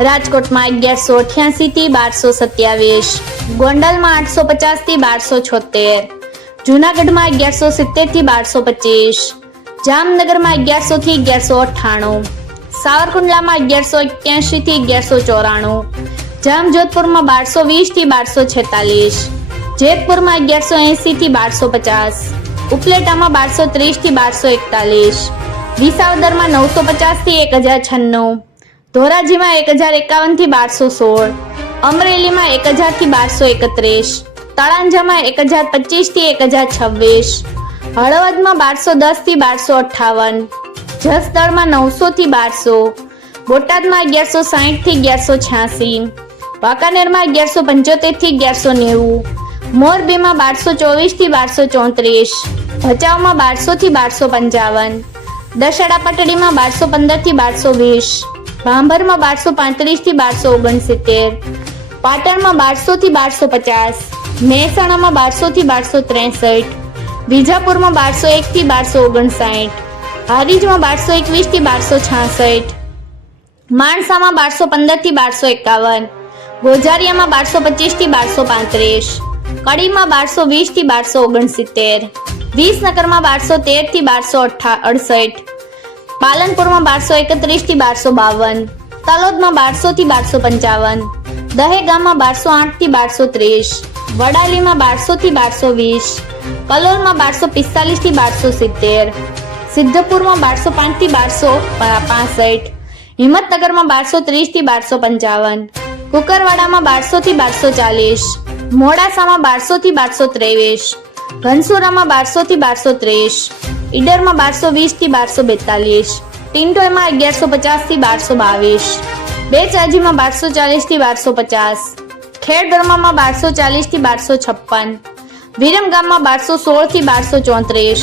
રાજકોટમાં અગિયારસો અઠ્યાસી થી બારસો સત્યાવીસ, ગોંડલમાં આઠસો પચાસથી બારસો છોતેર, જુનાગઢમાં અગિયારસો સિત્તેરથી બારસો પચીસ, જામનગરમાં અગિયારસો થી અગિયારસો અઠ્ઠાણું, સાવરકુંડલામાં અગિયારસો એક્યાસી થી અગિયારસો ચોરાણું, જામજોધપુરમાં બારસો વીસથી બારસો છેતાલીસ, જેતપુરમાં અગિયારસો એસી થી બારસો પચાસ, ઉપલેટામાં બારસો ત્રીસથી બારસો એકતાલીસ, વિસાવદરમાં નવસો પચાસથી એક હજાર છન્નું ધોરાજીમાં એક હજાર એકાવનથી બારસો સોળ. અમરેલીમાં એક હજારથી બારસો એકત્રીસ. તળાંજામાં એક હજાર પચીસથી એક હજાર છવ્વીસ. હળવદમાં બારસો દસથી બારસો અઠ્ઠાવન. જસદળમાં નવસો થી બારસો. બોટાદમાં અગિયારસો સાહીઠથી અગિયારસો છ્યાસી. વાંકાનેરમાં અગિયારસો પંચોતેરથી અગિયારસો નેવું. મોરબીમાં બારસો ચોવીસથી બારસો ચોત્રીસ. ભચાઉમાં બારસો થી બારસો પંચાવન. દશેડા પટડીમાં બારસો પંદરથી બારસો વીસ. ભાંભરમાં બારસો પાંત્રીસથી બારસો ઓગણસિત્તેર, પાટણમાં બારસો થી બારસો પચાસ, મહેસાણામાં બારસો થી બારસો ત્રેસઠ, વિજાપુરમાં બારસો એક થી બારસો ઓગણસાઠ, હારીજમાં બારસો એકવીસથી બારસો છાસઠ, માણસામાં બારસો પંદરથી બારસો એકાવન, ગોજારિયામાં બારસો પચીસથી બારસો પાંત્રીસ, કડીમાં બારસો વીસથી બારસો ઓગણસિત્તેર, વિસનગરમાં બારસો તેરથી બારસો અડસઠ પાલનપુરમાં બારસો એકત્રીસથી બારસો બાવન, તલોદમાં બારસો થી બારસો પંચાવન, દહેગામમાં બારસો આઠથી બારસો ત્રીસ, વડાલીમાં બારસો થી બારસો વીસ, કલોલમાં બારસો પિસ્તાલીસથી બારસો સિત્તેર, સિદ્ધપુરમાં બારસો પાંચથી બારસો પાસઠ, હિંમતનગરમાં બારસો ત્રીસથી બારસો પંચાવન, કુકરવાડામાં બારસો થી બારસો ચાલીસ, મોડાસામાં બારસો થી બારસો ત્રેવીસ, ઘનસુરામાં બારસો થી બારસો ત્રીસ ઈડરમાં બારસો વીસથી બારસો બેતાલીસ. ટિન્ટોયમાં અગિયારસો પચાસથી બારસો બાવીસ. બેચાજીમાં બારસો ચાલીસથી બારસો પચાસ. ખેડબ્રહ્મામાં બારસો ચાલીસથી બારસો છપ્પન. વિરમગામમાં બારસો સોળથી બારસો ચોત્રીસ.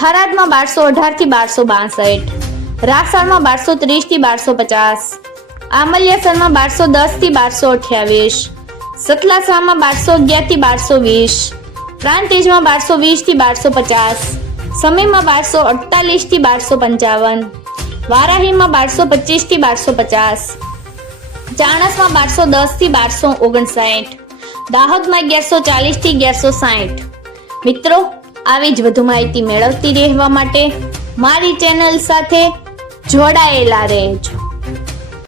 થરાદમાં બારસો અઢારથી બારસો બાસઠ. રાસાળમાં બારસો ત્રીસથી બારસો પચાસ. આમલિયાસરમાં બારસો દસથી બારસો અઠ્યાવીસ. સતલાસરામાં બારસો અગિયારથી બારસો વીસ. પ્રાંતિજમાં બારસો વીસથી બારસો પચાસ. સમીમાં બારસો અડતાલીસથી બારસો પંચાવન. વારાહીમાં બારસો પચીસથી બારસો પચાસ. ચાણસમાં બારસો દસથી બારસો ઓગણસાઠ. દાહોદમાં અગિયારસો ચાલીસથી અગિયારસો સાઠ. મિત્રો, આવી જ વધુ માહિતી મેળવતી રહેવા માટે મારી ચેનલ સાથે જોડાયેલા રહેજો.